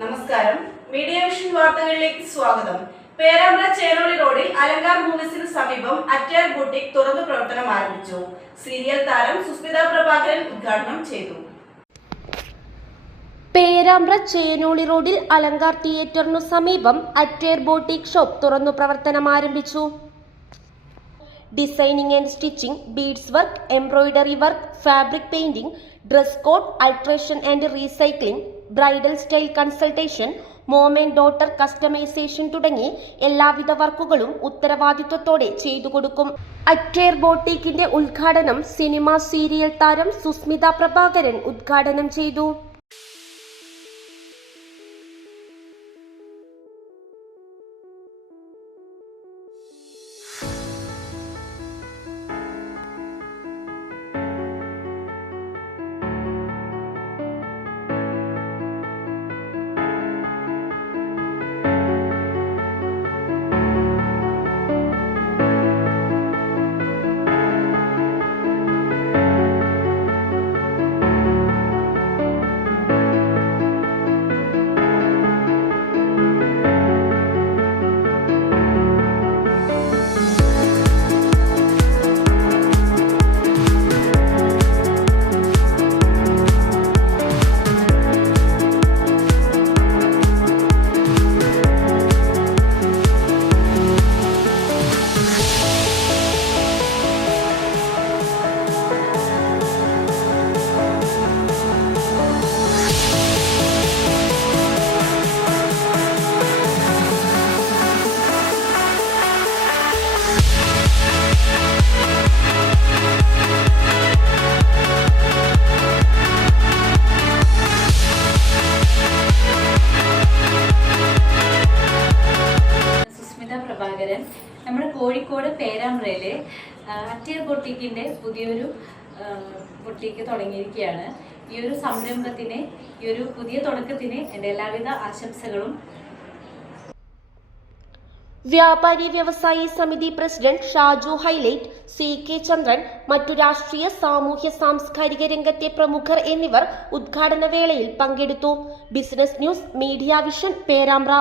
നമസ്കാരം, media vision വാർത്തകളിലേക്ക് സ്വാഗതം. പേരാമ്പ്ര ചേനോളി റോഡിൽ അലങ്കാർ മൂവീസിന് സമീപം അറ്റയർ ബുട്ടിക് തുറന്നു പ്രവർത്തനം ആരംഭിച്ചു. സീരിയൽ താരം സുസ്മിത പ്രഭാകരൻ ഉദ്ഘാടനം ചെയ്തു. പേരാമ്പ്ര ചേനോളി റോഡിൽ അലങ്കാർ തിയേറ്ററിനു സമീപം അറ്റയർ ബോട്ടിക് ഷോപ്പ് തുറന്നു പ്രവർത്തനം ആരംഭിച്ചു. Designing and stitching, beads work, embroidery work, fabric painting, dress code, alteration and recycling, bridal style consultation, mom and daughter customisation തുടങ്ങി എല്ലാവിധ വർക്കുകളും ഉത്തരവാദിത്വത്തോടെ ചെയ്തു കൊടുക്കും. അറ്റയർ ബോട്ടിക്കിന്റെ ഉദ്ഘാടനം സിനിമ സീരിയൽ താരം സുസ്മിത പ്രഭാകരൻ ഉദ്ഘാടനം ചെയ്തു. നമ്മുടെ കോഴിക്കോട് പേരാമ്പ്രയിലെ അറ്റയർ ബൊട്ടിക്കിൻ്റെ പുതിയൊരു ബൊട്ടിക്ക് തുടങ്ങിയിരിക്കുകയാണ്. ഈ ഒരു സംരംഭത്തിന്, ഈ ഒരു പുതിയ തുടക്കത്തിന് എൻ്റെ എല്ലാവിധ ആശംസകളും. വ്യാപാരി വ്യവസായി സമിതി പ്രസിഡന്റ് ഷാജു ഹൈലൈറ്റ്, CK ചന്ദ്രൻ, മറ്റു രാഷ്ട്രീയ സാമൂഹ്യ സാംസ്കാരിക രംഗത്തെ പ്രമുഖർ എന്നിവർ ഉദ്ഘാടന വേളയിൽ പങ്കെടുത്തു. Business news, media vision, Perambra.